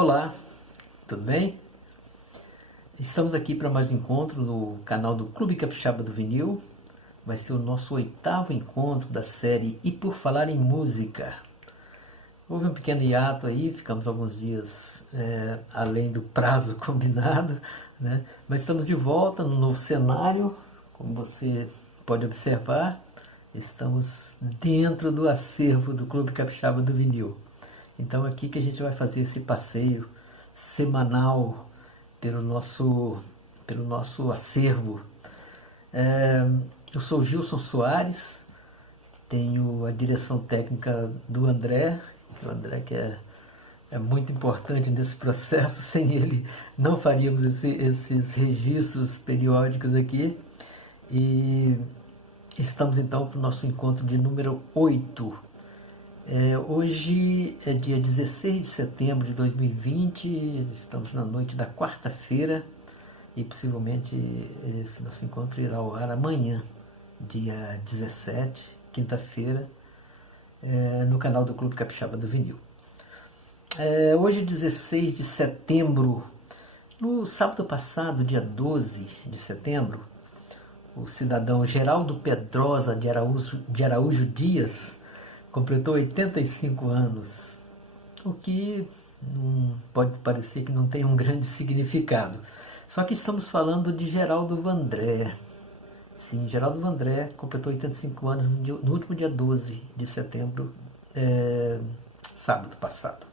Olá, tudo bem? Estamos aqui para mais um encontro no canal do Clube Capixaba do Vinil. Vai ser o nosso 8º encontro da série E Por Falar em Música. Houve um pequeno hiato aí, ficamos alguns dias além do prazo combinado, né? Mas estamos de volta no novo cenário, como você pode observar. Estamos dentro do acervo do Clube Capixaba do Vinil. Então aqui que a gente vai fazer esse passeio semanal pelo nosso acervo. Eu sou Gilson Soares, tenho a direção técnica do André, o André que é muito importante nesse processo, sem ele não faríamos esses registros periódicos aqui. E estamos então para o nosso encontro de número 8. Hoje é dia 16 de setembro de 2020, estamos na noite da quarta-feira e possivelmente esse nosso encontro irá ao ar amanhã, dia 17, quinta-feira, no canal do Clube Capixaba do Vinil. Hoje, 16 de setembro, no sábado passado, dia 12 de setembro, o cidadão Geraldo Pedrosa de Araújo Dias completou 85 anos, o que pode parecer que não tem um grande significado. Só que estamos falando de Geraldo Vandré. Sim, Geraldo Vandré completou 85 anos no último dia 12 de setembro, sábado passado.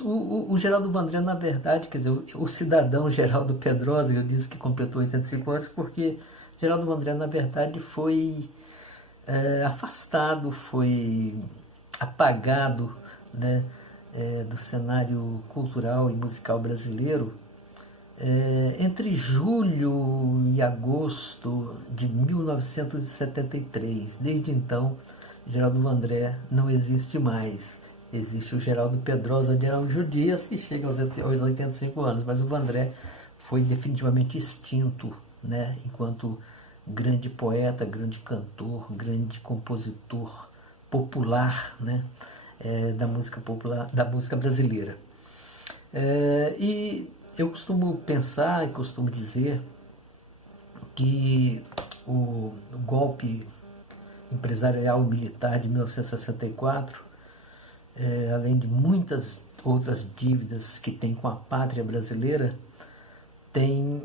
O Geraldo Vandré, na verdade, quer dizer, o cidadão Geraldo Pedrosa, eu disse que completou 85 anos porque Geraldo Vandré, na verdade, foi afastado, foi apagado, né, do cenário cultural e musical brasileiro entre julho e agosto de 1973. Desde então, Geraldo Vandré não existe mais. Existe o Geraldo Pedrosa de Araújo Dias, que chega aos 85 anos, mas o Vandré foi definitivamente extinto, né, enquanto grande poeta, grande cantor, grande compositor popular, né, da música popular, da música brasileira. E eu costumo pensar e costumo dizer que o golpe empresarial militar de 1964, além de muitas outras dívidas que tem com a pátria brasileira, tem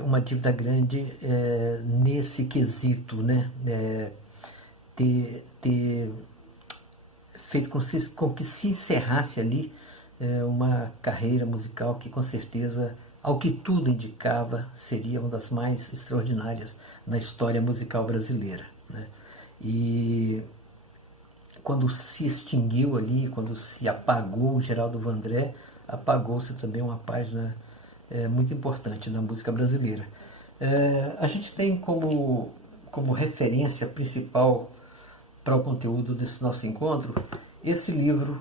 uma dívida grande nesse quesito, né? Ter feito com que se encerrasse ali uma carreira musical que, com certeza, ao que tudo indicava, seria uma das mais extraordinárias na história musical brasileira, né? E quando se extinguiu ali, quando se apagou o Geraldo Vandré, apagou-se também uma página muito importante na música brasileira. A gente tem como referência principal para o conteúdo desse nosso encontro esse livro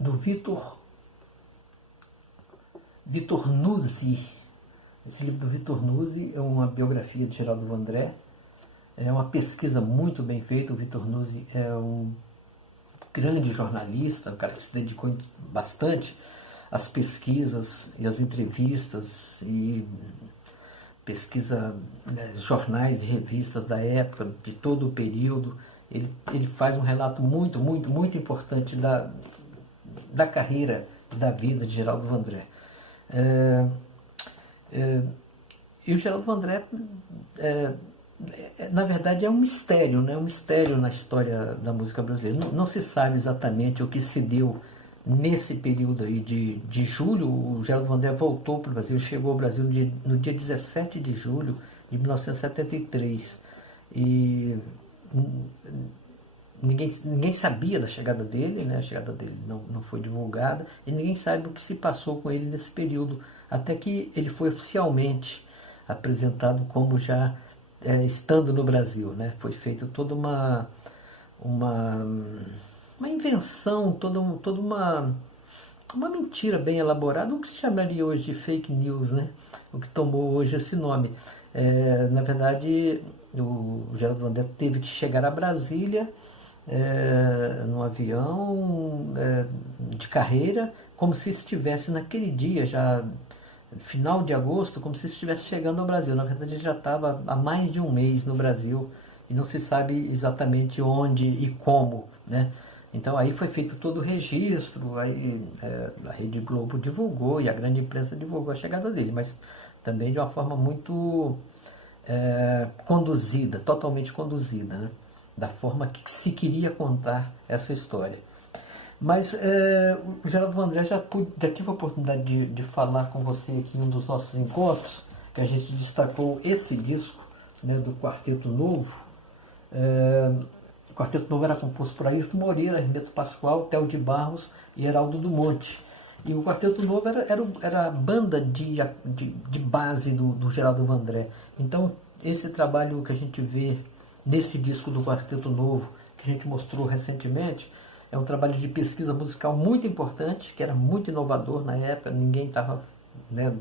do Vitor Nuzzi. Esse livro do Vitor Nuzzi é uma biografia de Geraldo Vandré, é uma pesquisa muito bem feita. O Vitor Nuzzi é um grande jornalista, um cara que se dedicou bastante às pesquisas e às entrevistas e pesquisa jornais e revistas da época, de todo o período. Ele faz um relato muito, muito, muito importante da carreira e da vida de Geraldo Vandré. E o Geraldo Vandré, na verdade, é um mistério, né? Um mistério na história da música brasileira. Não se sabe exatamente o que se deu nesse período aí de julho. O Geraldo Vandré voltou para o Brasil, chegou ao Brasil no dia 17 de julho de 1973. E ninguém sabia da chegada dele, né? A chegada dele não foi divulgada, e ninguém sabe o que se passou com ele nesse período, até que ele foi oficialmente apresentado como já estando no Brasil, né? Foi feita toda uma invenção, toda uma mentira bem elaborada, o que se chamaria hoje de fake news, né? O que tomou hoje esse nome. Na verdade, o Geraldo Vandré teve que chegar a Brasília num avião de carreira, como se estivesse naquele dia, já final de agosto, como se estivesse chegando ao Brasil. Na verdade, ele já estava há mais de um mês no Brasil e não se sabe exatamente onde e como, né? Então aí foi feito todo o registro, aí a Rede Globo divulgou e a grande imprensa divulgou a chegada dele, mas também de uma forma muito conduzida, totalmente conduzida, né? Da forma que se queria contar essa história. Mas o Geraldo Vandré já tive a oportunidade de falar com você aqui em um dos nossos encontros, que a gente destacou esse disco, né, do Quarteto Novo. O Quarteto Novo era composto por Ayrton Moreira, Hermeto Pascoal, Théo de Barros e Heraldo do Monte. E o Quarteto Novo era a banda de base do Geraldo Vandré. Então, esse trabalho que a gente vê nesse disco do Quarteto Novo, que a gente mostrou recentemente, é um trabalho de pesquisa musical muito importante, que era muito inovador na época, ninguém estava, né,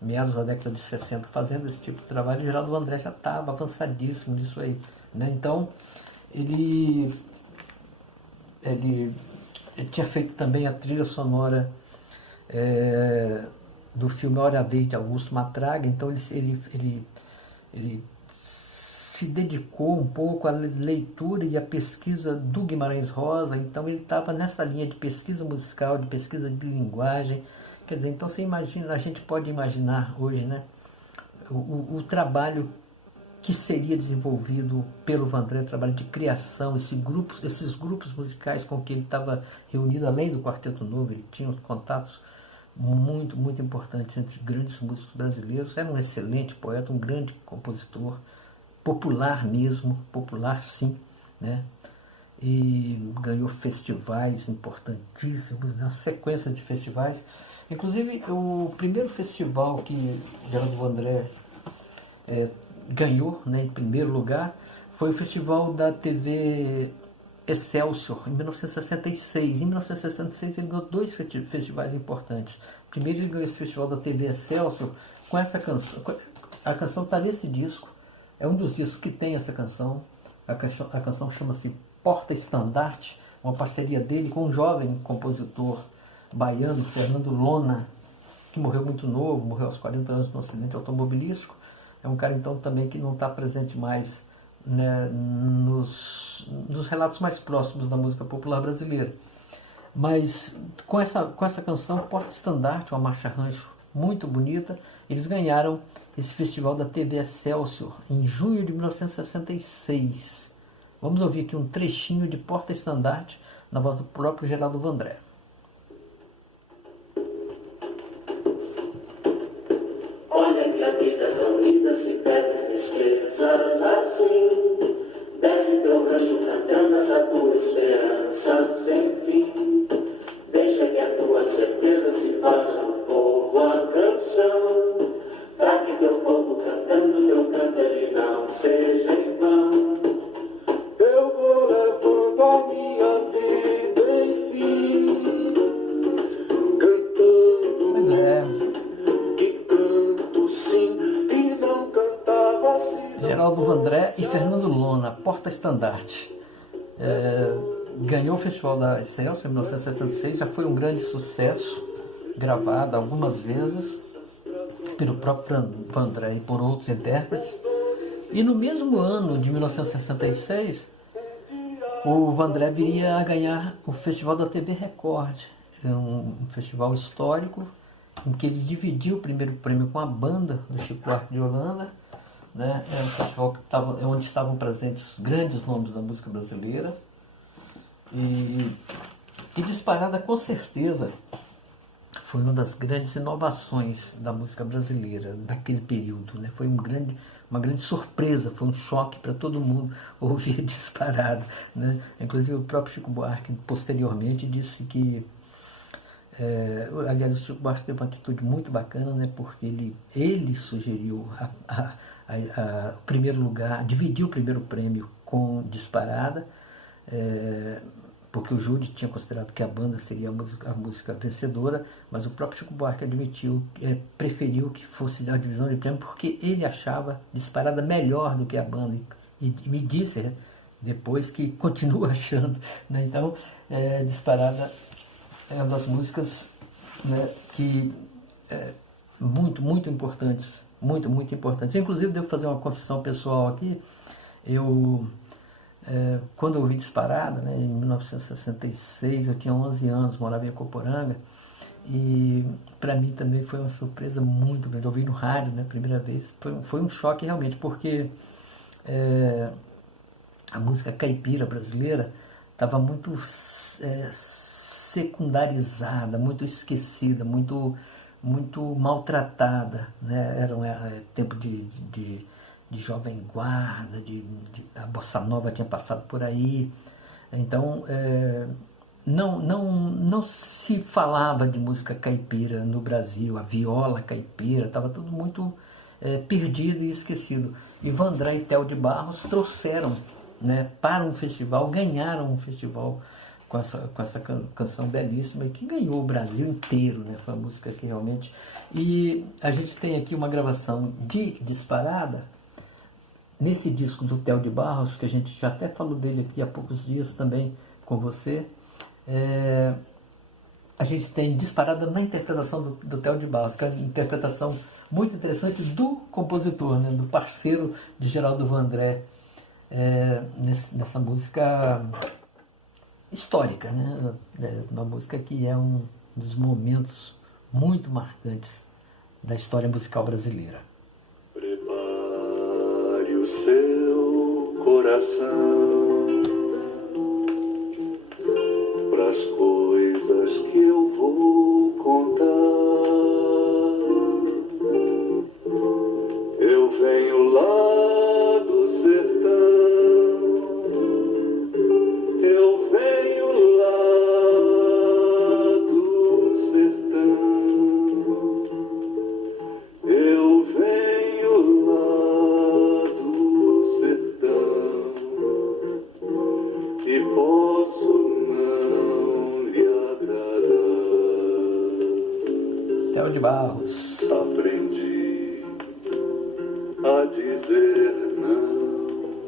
meados da década de 60, fazendo esse tipo de trabalho, e o Geraldo Vandré já estava avançadíssimo nisso aí, né? Então, ele tinha feito também a trilha sonora do filme Hora Vez de Augusto Matraga, então ele se dedicou um pouco à leitura e à pesquisa do Guimarães Rosa, então ele estava nessa linha de pesquisa musical, de pesquisa de linguagem. Quer dizer, então você imagina, a gente pode imaginar hoje, né, o trabalho que seria desenvolvido pelo Vandré, trabalho de criação, esses grupos musicais com que ele estava reunido, além do Quarteto Novo, ele tinha contatos muito, muito importantes entre grandes músicos brasileiros. Era um excelente poeta, um grande compositor, popular mesmo, popular sim, né? E ganhou festivais importantíssimos, uma sequência de festivais. Inclusive, o primeiro festival que Geraldo Vandré ganhou, né, em primeiro lugar, foi o festival da TV Excelsior, em 1966. Em 1966 ele ganhou dois festivais importantes. Primeiro ele ganhou esse festival da TV Excelsior com essa canção. A canção está nesse disco, é um dos discos que tem essa canção. A canção chama-se Porta Estandarte, uma parceria dele com um jovem compositor baiano, Fernando Lona, que morreu muito novo, morreu aos 40 anos num acidente automobilístico. É um cara, então, também que não está presente mais, né, nos relatos mais próximos da música popular brasileira. Mas com essa canção, Porta Estandarte, uma marcha rancho muito bonita, eles ganharam esse festival da TV Excelsior em junho de 1966. Vamos ouvir aqui um trechinho de Porta Estandarte na voz do próprio Geraldo Vandré. Olha que a vida se perde tristezas assim. Desce teu rancho cantando essa tua esperança sem fim. Deixa que a tua certeza se faça no povo a canção, pra que teu povo cantando teu canto ele não seja em vão. Eu vou levando a minha vida enfim, cantando. Pois é. Geraldo Vandré e Fernando Lona, Porta Estandarte. Ganhou o Festival da Excelsior em 1976, já foi um grande sucesso, gravado algumas vezes pelo próprio Vandré e por outros intérpretes. E no mesmo ano de 1966, o Vandré viria a ganhar o Festival da TV Record, um festival histórico em que ele dividiu o primeiro prêmio com a banda do Chico Buarque de Holanda, né? É um festival onde estavam presentes grandes nomes da música brasileira e disparada com certeza foi uma das grandes inovações da música brasileira daquele período, né? Foi uma grande surpresa, foi um choque para todo mundo ouvir Disparada, né? Inclusive o próprio Chico Buarque posteriormente disse que aliás, o Chico Buarque teve uma atitude muito bacana, né? Porque ele sugeriu o primeiro lugar, dividiu o primeiro prêmio com Disparada, porque o júri tinha considerado que a banda seria a música vencedora, mas o próprio Chico Buarque admitiu, preferiu que fosse a divisão de prêmio, porque ele achava Disparada melhor do que a banda, e me disse, depois que continua achando, né? Então, Disparada é uma das músicas, né, que muito importantes, muito importantes. Inclusive, devo fazer uma confissão pessoal aqui. Eu, quando eu ouvi Disparada, né, em 1966, eu tinha 11 anos, morava em Coporanga, e para mim também foi uma surpresa muito grande. Eu ouvi no rádio, né, primeira vez, foi um choque realmente, porque a música caipira brasileira estava muito secundarizada, muito esquecida, muito maltratada, né? Era um tempo de jovem guarda, a bossa nova tinha passado por aí, então não se falava de música caipira no Brasil, a viola caipira, estava tudo muito perdido e esquecido. E Vandré e Théo de Barros trouxeram, né, para um festival, ganharam um festival com essa canção belíssima, e que ganhou o Brasil inteiro, né? Foi uma música que realmente... E a gente tem aqui uma gravação de Disparada, nesse disco do Théo de Barros, que a gente já até falou dele aqui há poucos dias também com você. A gente tem Disparada na interpretação do Théo de Barros, que é uma interpretação muito interessante do compositor, né, do parceiro de Geraldo Vandré, nessa música histórica, né? Uma música que é um dos momentos muito marcantes da história musical brasileira. Prepare o seu coração para as coisas que eu vou contar. Eu venho lá do sertão, eu venho lá do sertão, eu venho lá do sertão, e posso não lhe agradar. Théo de Barros. Aprendi a dizer não.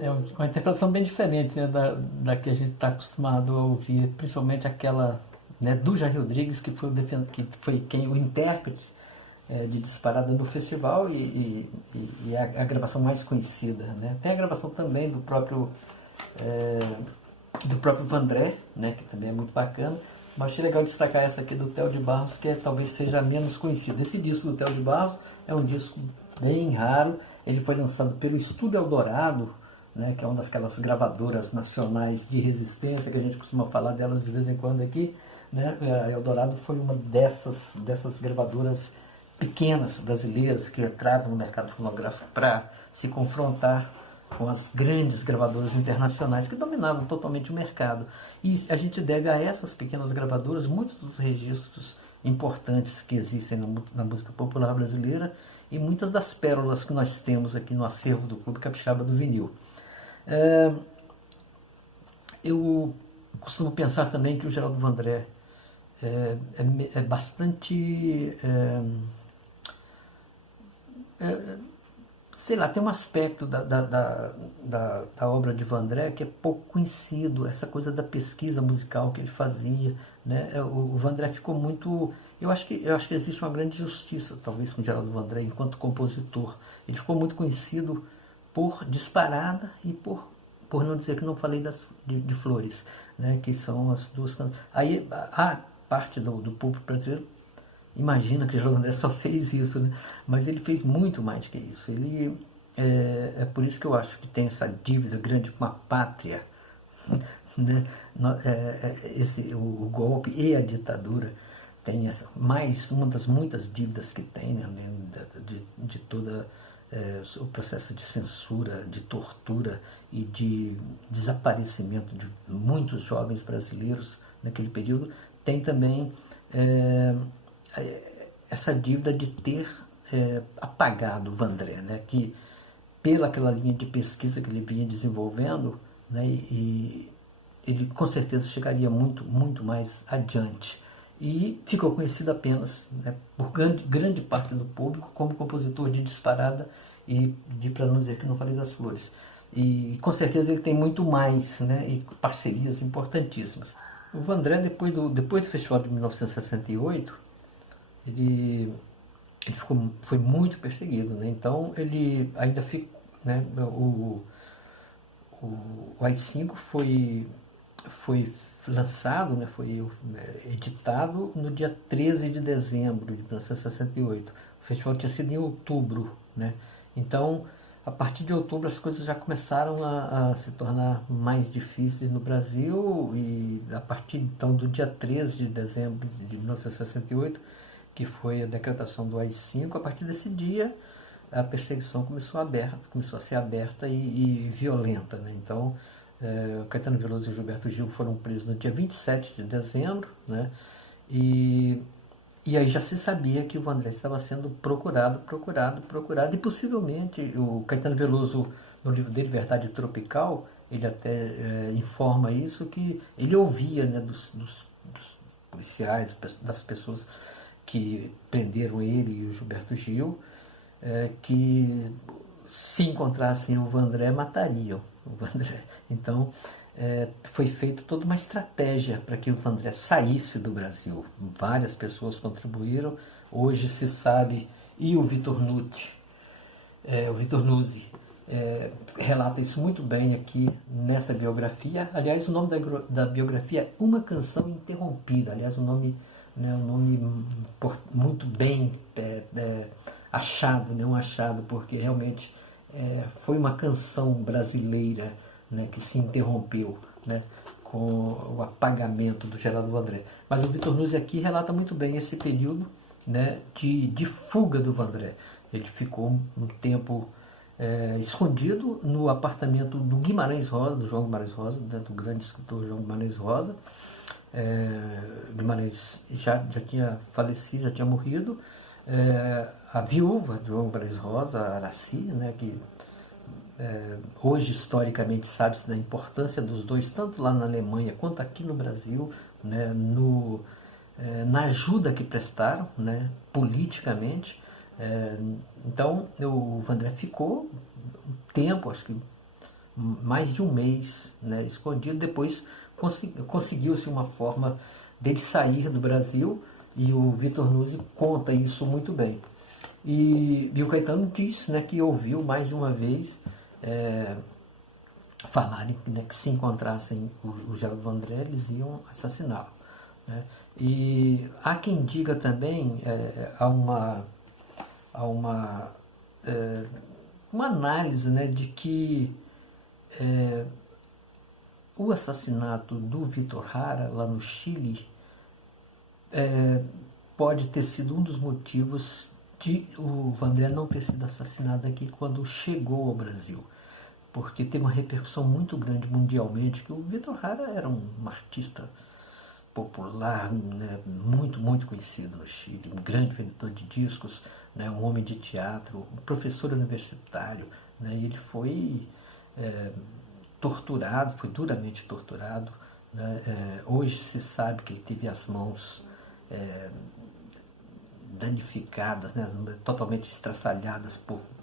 É uma interpretação bem diferente, né, da que a gente está acostumado a ouvir, principalmente aquela, né, do Jair Rodrigues, que foi o intérprete de Disparada no festival, e a gravação mais conhecida, né? Tem a gravação também do próprio Vandré, né, que também é muito bacana, mas achei legal destacar essa aqui do Théo de Barros, que talvez seja a menos conhecida. Esse disco do Théo de Barros é um disco bem raro, ele foi lançado pelo Estúdio Eldorado, né, que é uma daquelas gravadoras nacionais de resistência, que a gente costuma falar delas de vez em quando aqui, né? A Eldorado foi uma dessas gravadoras pequenas brasileiras que entravam no mercado fonográfico para se confrontar com as grandes gravadoras internacionais que dominavam totalmente o mercado. E a gente deve a essas pequenas gravadoras muitos dos registros importantes que existem na música popular brasileira e muitas das pérolas que nós temos aqui no acervo do Clube Capixaba do Vinil. Eu costumo pensar também que o Geraldo Vandré é bastante... sei lá, tem um aspecto da obra de Vandré que é pouco conhecido, essa coisa da pesquisa musical que ele fazia, né? O Vandré ficou muito... Eu acho que existe uma grande justiça, talvez, com o Geraldo Vandré enquanto compositor. Ele ficou muito conhecido por Disparada e por não dizer que não falei de Flores, né? Que são as duas canções. Aí a parte do público brasileiro imagina que o Geraldo Vandré só fez isso, né? Mas ele fez muito mais que isso. Ele é por isso que eu acho que tem essa dívida grande com a pátria, né? O golpe e a ditadura tem mais uma das muitas dívidas que tem, né? de toda o processo de censura, de tortura e de desaparecimento de muitos jovens brasileiros naquele período. Tem também essa dívida de ter apagado Vandré, né? Que pela aquela linha de pesquisa que ele vinha desenvolvendo, né? E ele com certeza chegaria muito mais adiante. E ficou conhecido apenas, né, por grande parte do público como compositor de Disparada e para não dizer que não falei das Flores. E com certeza ele tem muito mais, né? E parcerias importantíssimas. O Vandré, depois do festival de 1968, ele, foi muito perseguido, né? Então ele ainda ficou, né? O AI-5 foi lançado, né? Foi editado no dia 13 de dezembro de 1968. O festival tinha sido em outubro, né? Então, a partir de outubro as coisas já começaram a se tornar mais difíceis no Brasil, e a partir então do dia 13 de dezembro de 1968, que foi a decretação do AI-5, a partir desse dia a perseguição começou a ser aberta e violenta, né? Então, o Caetano Veloso e o Gilberto Gil foram presos no dia 27 de dezembro, né? E aí já se sabia que o Vandré estava sendo procurado, e possivelmente o Caetano Veloso, no livro dele, Verdade Tropical, ele até informa isso, que ele ouvia, né, dos policiais, das pessoas que prenderam ele e o Gilberto Gil, que se encontrassem o Vandré, matariam o Vandré. Então, foi feita toda uma estratégia para que o Vandré saísse do Brasil. Várias pessoas contribuíram. Hoje se sabe, e o Vitor Nuzzi, relata isso muito bem aqui nessa biografia. Aliás, o nome da biografia é Uma Canção Interrompida. Aliás, um nome muito bem achado, né? Um achado, porque realmente foi uma canção brasileira, né, que se interrompeu, né, com o apagamento do Geraldo Vandré. Mas o Vitor Nuzzi aqui relata muito bem esse período, né, de fuga do Vandré. Ele ficou um tempo escondido no apartamento do Guimarães Rosa, do João Guimarães Rosa, né, do grande escritor João Guimarães Rosa. Guimarães já tinha falecido, já tinha morrido. A viúva de João Guimarães Rosa, Araci, né, que hoje historicamente sabe-se da importância dos dois, tanto lá na Alemanha quanto aqui no Brasil, né, na ajuda que prestaram, né, politicamente. Então o Vandré ficou um tempo, acho que mais de um mês, né, escondido. Depois conseguiu-se uma forma dele sair do Brasil, e o Vitor Nuzzi conta isso muito bem. E o Caetano disse, né, que ouviu mais de uma vez falarem, né, que se encontrassem o Geraldo Vandré, eles iam assassiná-lo, né? E há quem diga também, há uma análise, né, de que o assassinato do Vitor Hara, lá no Chile, pode ter sido um dos motivos de o Vandré não ter sido assassinado aqui quando chegou ao Brasil, porque tem uma repercussão muito grande mundialmente, que o Vitor Hara era um artista popular, né, muito, muito conhecido no Chile, um grande vendedor de discos, né, um homem de teatro, um professor universitário, né, e ele foi torturado, foi duramente torturado, né. Hoje se sabe que ele teve as mãos danificadas, né, totalmente estraçalhadas,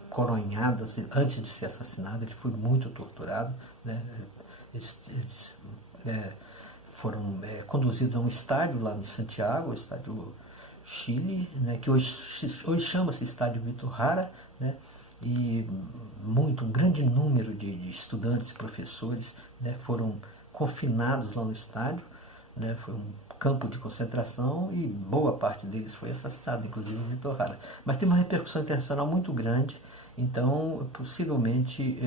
coronhadas. Antes de ser assassinado, ele foi muito torturado, né. Eles foram conduzidos a um estádio lá em Santiago, o estádio Chile, né, que hoje chama-se Estádio Vitor Hara, né, e um grande número de estudantes, professores, né, foram confinados lá no estádio, né, foi um campo de concentração, e boa parte deles foi assassinado, inclusive o Vitor Hara. Mas tem uma repercussão internacional muito grande, então possivelmente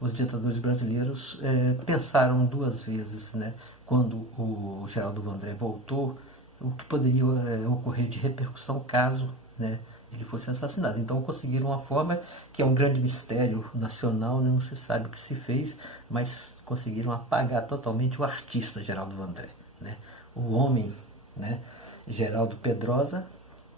os ditadores brasileiros pensaram duas vezes, né, quando o Geraldo Vandré voltou, o que poderia ocorrer de repercussão caso, né, ele fosse assassinado. Então conseguiram uma forma que é um grande mistério nacional, né, não se sabe o que se fez, mas conseguiram apagar totalmente o artista Geraldo Vandré, né. O homem, né, Geraldo Pedrosa,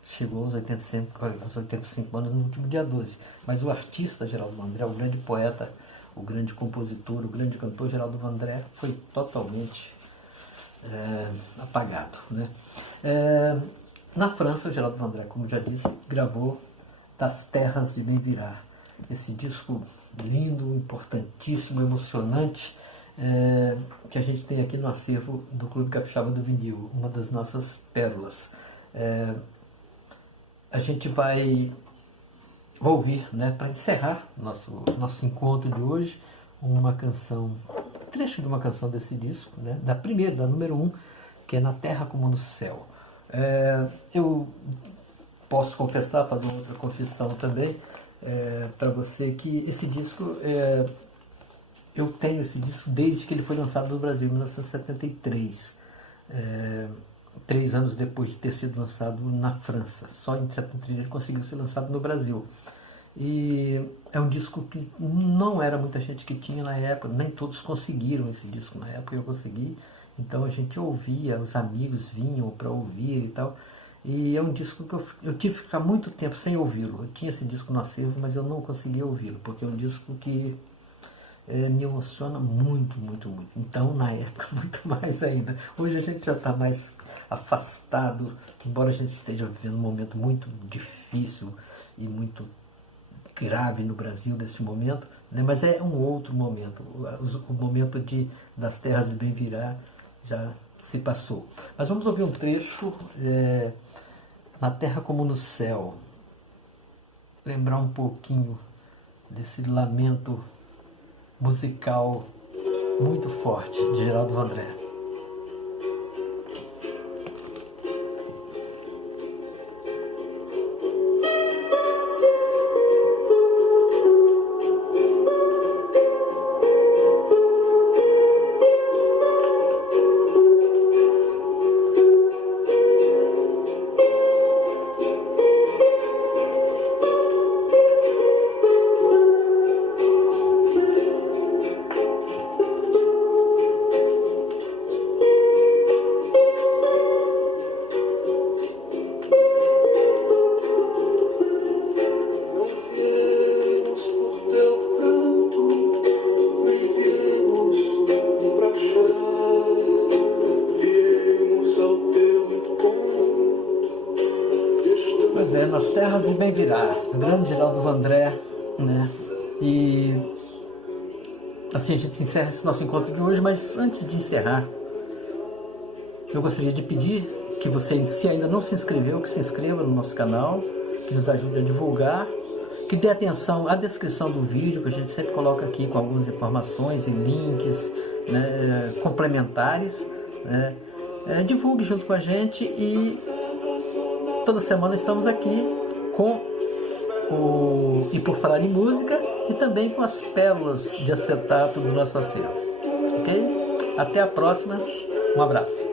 chegou aos 85 anos no último dia 12, mas o artista Geraldo Vandré, o grande poeta, o grande compositor, o grande cantor Geraldo Vandré, foi totalmente apagado, né. Na França, Geraldo Vandré, como já disse, gravou Das Terras de Bem Virar, esse disco lindo, importantíssimo, emocionante, que a gente tem aqui no acervo do Clube Capixaba do Vinil, uma das nossas pérolas. A gente vai ouvir, né, para encerrar nosso encontro de hoje, uma canção, um trecho de uma canção desse disco, né, da número 1, que é Na Terra Como no Céu. Eu posso confessar, fazer uma outra confissão também, para você, que esse disco, eu tenho esse disco desde que ele foi lançado no Brasil, em 1973, 3 anos depois de ter sido lançado na França. Só em 73 ele conseguiu ser lançado no Brasil. E é um disco que não era muita gente que tinha na época, nem todos conseguiram esse disco na época, eu consegui. Então a gente ouvia, os amigos vinham para ouvir e tal. E é um disco que eu tive que ficar muito tempo sem ouvi-lo. Eu tinha esse disco no acervo, mas eu não conseguia ouvi-lo, porque é um disco que me emociona muito, muito, muito. Então, na época, muito mais ainda. Hoje a gente já está mais afastado, embora a gente esteja vivendo um momento muito difícil e muito grave no Brasil nesse momento, né? Mas é um outro momento. O momento das terras de Bem-Virá já se passou. Mas vamos ouvir um trecho, Na Terra Como no Céu. Lembrar um pouquinho desse lamento musical muito forte de Geraldo Vandré. Pois é, Nas Terras de Bem-Virá, grande Geraldo Vandré, né? E assim a gente encerra esse nosso encontro de hoje, mas antes de encerrar, eu gostaria de pedir que você, se ainda não se inscreveu, que se inscreva no nosso canal, que nos ajude a divulgar, que dê atenção à descrição do vídeo, que a gente sempre coloca aqui com algumas informações e links, né, complementares, né? Divulgue junto com a gente e toda semana estamos aqui com o E Por Falar em Música e também com as pérolas de acetato do nosso acervo. Ok? Até a próxima. Um abraço.